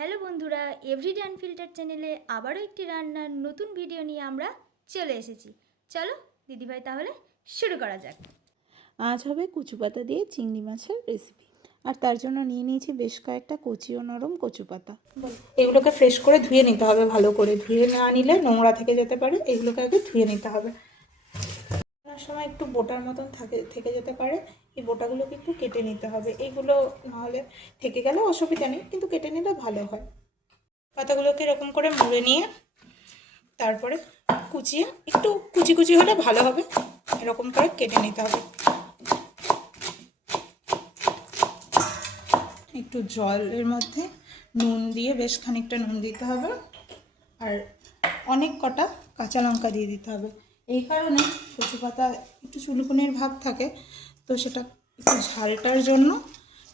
Hello বন্ধুরা everyday unfilter চ্যানেলে আবারও একটি রান্নার নতুন ভিডিও নিয়ে আমরা চলে এসেছি। চলো, দিদিভাই তাহলে শুরু করা যাক। আজ হবে কচু পাতা দিয়ে চিংড়ি মাছের রেসিপি আর তার জন্য নিয়ে নিয়েছি বেশ কয়েকটা কচি ও নরম কচু পাতা এগুলোকে ফ্রেশ করে ধুয়ে নিতে হবে ভালো করে। ধুয়ে না নিলে নোংরা থেকে যেতে পারে, এগুলোকে আগে ধুয়ে নিতে হবে। সময় একটু বোটার মতন থাকে, থেকে যেতে পারে, এই বোটাগুলোকে একটু কেটে নিতে হবে। এগুলো নাহলে থেকে গেলে অসুবিধা নেই, কিন্তু কেটে নিলে ভালো হয়। পাতাগুলোকে এরকম করে মুড়ে নিয়ে তারপরে কুচিয়ে, একটু কুচি কুচি হলে ভালো হবে, এরকম করে কেটে নিতে হবে। একটু জলের মধ্যে নুন দিয়ে বেশ খানিকটা নুন দিতে হবে, আর অনেক কটা কাঁচা লঙ্কা দিয়ে দিতে হবে। এই কারণে কচু পাতা একটু চুলকুনির ভাব থাকে, তো সেটা একটু ঝালটার জন্য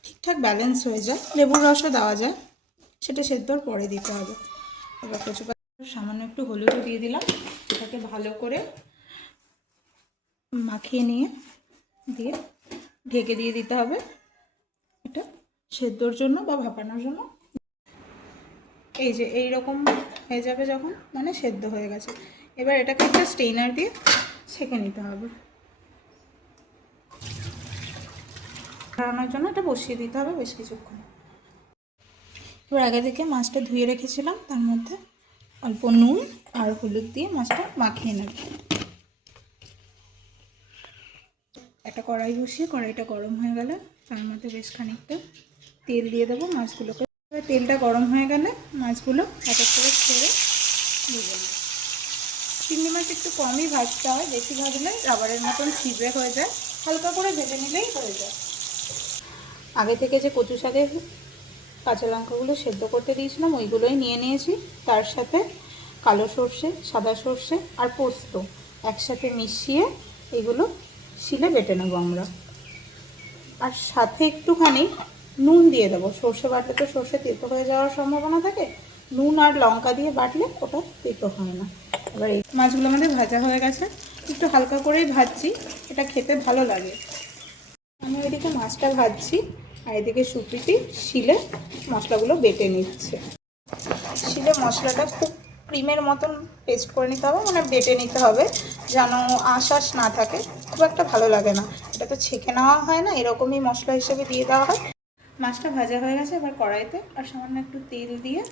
ঠিকঠাক ব্যালেন্স হয়ে যায়, লেবুর রসও দেওয়া যায়, সেটা সেদ্ধর পরে দিতে হবে। এবার কচু পাতা সামান্য একটু হলুদও দিয়ে দিলাম, এটাকে ভালো করে মাখিয়ে নিয়ে দিয়ে ঢেকে দিয়ে দিতে হবে, এটা সেদ্ধর জন্য বা ভাপানোর জন্য। এই যে এই রকম হয়ে যাবে যখন মানে সেদ্ধ হয়ে গেছে। এবার এটাকে একটা স্টেইনার দিয়ে ছেঁকে নিতে হবে। রান্নার জন্য এটা বসিয়ে দিতে হবে বেশ কিছুক্ষণ। এবার আগে থেকে মাছটা ধুয়ে রেখেছিলাম, তার মধ্যে অল্প নুন আর হলুদ দিয়ে মাছটা মাখিয়ে নেব। একটা কড়াই বসিয়ে কড়াইটা গরম হয়ে গেলে তার মধ্যে বেশ খানিকটা তেল দিয়ে দেবো মাছগুলোকে। তেলটা গরম হয়ে গেলে মাছগুলো এক এক করে ছেড়ে ভেজে নেব চিংড়ি মাছ একটু কমই ভাজতে হয়, বেশি ভাজলে রাবারের মতন ছিবড়ে হয়ে যায়। হালকা করে ভেজে নিলেই হয়ে যায়। আগে থেকে যে কচু শাকে কাঁচা লঙ্কাগুলো সেদ্ধ করতে দিয়েছিলাম, ওইগুলোই নিয়ে নিয়েছি। তার সাথে কালো সর্ষে, সাদা সর্ষে আর পোস্ত একসাথে মিশিয়ে এগুলো শিলে বেটে নেব আমরা। আর সাথে একটুখানি নুন দিয়ে দেবো। সর্ষে বাটলে তো সর্ষে তেতো হয়ে যাওয়ার সম্ভাবনা থাকে। নুন আর লঙ্কা দিয়ে বাটলে ওটা তেতো হয় না। এবার এই মাছগুলো আমাদের ভাজা হয়ে গেছে। একটু হালকা করেই ভাজছি, এটা খেতে ভালো লাগে। আমি ওইদিকে মাছটা ভাজছি, আর এদিকে সুপ্রিতি শিলে মশলাগুলো বেটে নিচ্ছে। শিলে মশলাটা খুব ক্রিমের মতন পেস্ট করে নিতে হবে মানে বেটে নিতে হবে, যেন আশ্বাস না থাকে। খুব একটা ভালো লাগে না। এটা তো ছেঁকে নেওয়া হয় না, এরকমই মশলা হিসেবে দিয়ে দেওয়া হয়। মাছটা ভাজা হয়ে গেছে এবার কড়াইতে, আর সামান্য একটু তেল দিয়ে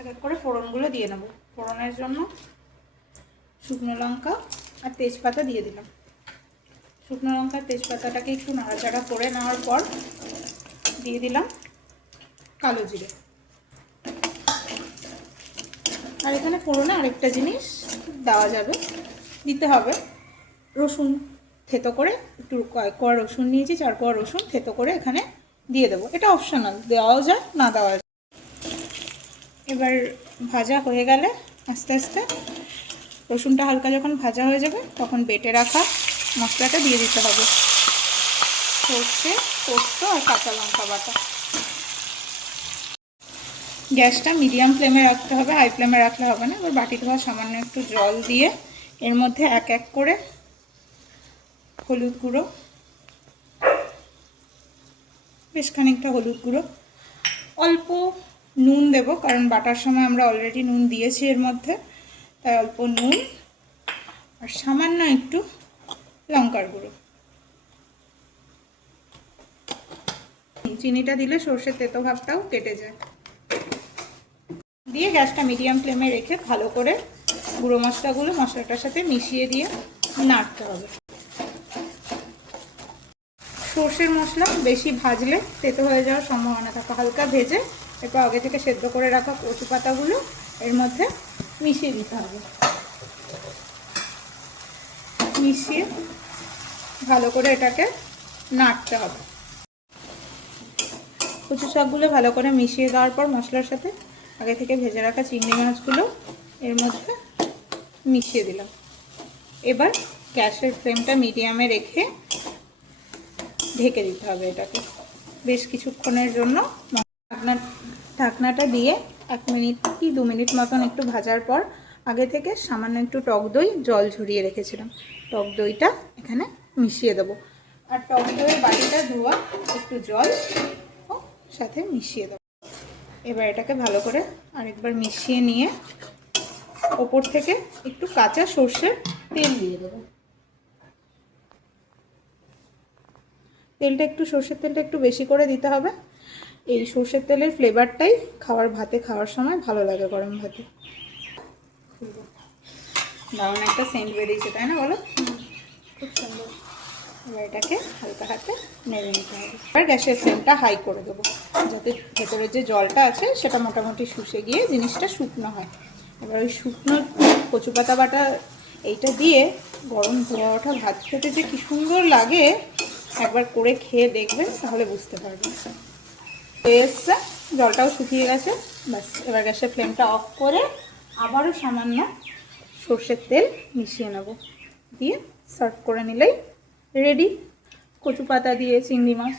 এক এক করে ফোড়নগুলো দিয়ে নেব। ফোড়নের জন্য শুকনো লঙ্কা আর তেজপাতা দিয়ে দিলাম। শুকনো লঙ্কা তেজপাতাটাকে একটু নাড়াচাড়া করে নেওয়ার পর দিয়ে দিলাম কালো জিরে। আর এখানে ফোড়নে আরেকটা জিনিস দেওয়া যাবে, দিতে হবে। রসুন থেতো করে একটু কয়েক কোয়া রসুন নিয়েছি, চার কোয়া রসুন থেতো করে এখানে দিয়ে দেবো। এটা অপশনাল দেওয়াও যায়, না দেওয়া যায়। এবার ভাজা হয়ে গেলে আস্তে আস্তে রসুনটা হালকা যখন ভাজা হয়ে যাবে তখন বেটে রাখা মশলাটা দিয়ে দিতে হবে। সর্ষে, পোস্ত আর কাঁচা লঙ্কা বাটা। গ্যাসটা মিডিয়াম ফ্লেমে রাখতে হবে, হাই ফ্লেমে রাখলে হবে না। এবার বাটি ধোয়া সামান্য একটু জল দিয়ে এর মধ্যে এক এক করে হলুদ গুঁড়ো, বেশ খানিকটা হলুদ গুঁড়ো, অল্প নুন দেব, কারণ বাটার সময় আমরা অলরেডি নুন দিয়েছি এর মধ্যে। তাই অল্প নুন আর সামান্য একটু লঙ্কার গুঁড়ো। চিনিটা দিলে সর্ষের তেতো ভাবটাও কেটে যায়। দিয়ে গ্যাসটা মিডিয়াম ফ্লেমে রেখে ভালো করে গুঁড়ো মশলাগুলো মশলাটার সাথে মিশিয়ে দিয়ে নাড়তে হবে। সর্ষের মশলা বেশি ভাজলে তেতো হয়ে যাওয়ার সম্ভাবনা থাকে, হালকা ভেজে এরপর আগে থেকে সেদ্ধ করে রাখা কচু পাতাগুলো এর মধ্যে মিশিয়ে দিতে হবে। মিশিয়ে ভালো করে এটাকে নাড়তে হবে। কচু শাকগুলো ভালো করে মিশিয়ে দেওয়ার পর মশলার সাথে আগে থেকে ভেজে রাখা চিংড়ি মাছগুলো এর মধ্যে মিশিয়ে দিলাম। এবার গ্যাসের ফ্লেমটা মিডিয়ামে রেখে ঢেকে দিতে হবে এটাকে। বেশ কিছুক্ষণের জন্য ঢাকনাটা দিয়ে এক মিনিট কি দু মিনিট মতন একটু ভাজার পর আগে থেকে সামান্য একটু টক দই, জল ঝরিয়ে রেখেছিলাম। টক দইটা এখানে মিশিয়ে দেবো। আর টক দইয়ের বাটিটা ধোয়া, একটু জল ও সাথে মিশিয়ে দেবো। এবার এটাকে ভালো করে আরেকবার মিশিয়ে নিয়ে ওপর থেকে একটু কাঁচা সর্ষের তেল দিয়ে দেবো। তেলটা একটু সর্ষের তেলটা একটু বেশি করে দিতে হবে। এই সর্ষের তেলের ফ্লেভারটাই খাওয়ার ভাতে খাওয়ার সময় ভালো লাগে গরম ভাতে। দারুণ একটা সেন্ট বেরিয়েছে তাই না বলো? খুব সুন্দর। এবার এটাকে হালকা হাতে নেড়ে নিতে হবে। এবার গ্যাসের ফ্লেমটা হাই করে দেবো যাতে ভেতরে যে জলটা আছে সেটা মোটামুটি শুষে গিয়ে জিনিসটা শুকনো হয়। এবার ওই শুকনো কচু পাতা বাটা এইটা দিয়ে গরম ধোয়া ওঠা ভাত খেতে যে কী সুন্দর লাগে একবার করে খেয়ে দেখবেন তাহলে বুঝতে পারবেন। হয়ে এসছে জলটাও শুকিয়ে গেছে। ব্যাস, এবার গ্যাসের ফ্লেমটা অফ করে আবারও সামান্য সর্ষের তেল মিশিয়ে নেব। দিয়ে সার্ভ করে নিলেই রেডি। কচু পাতা দিয়ে চিংড়ি মাছ।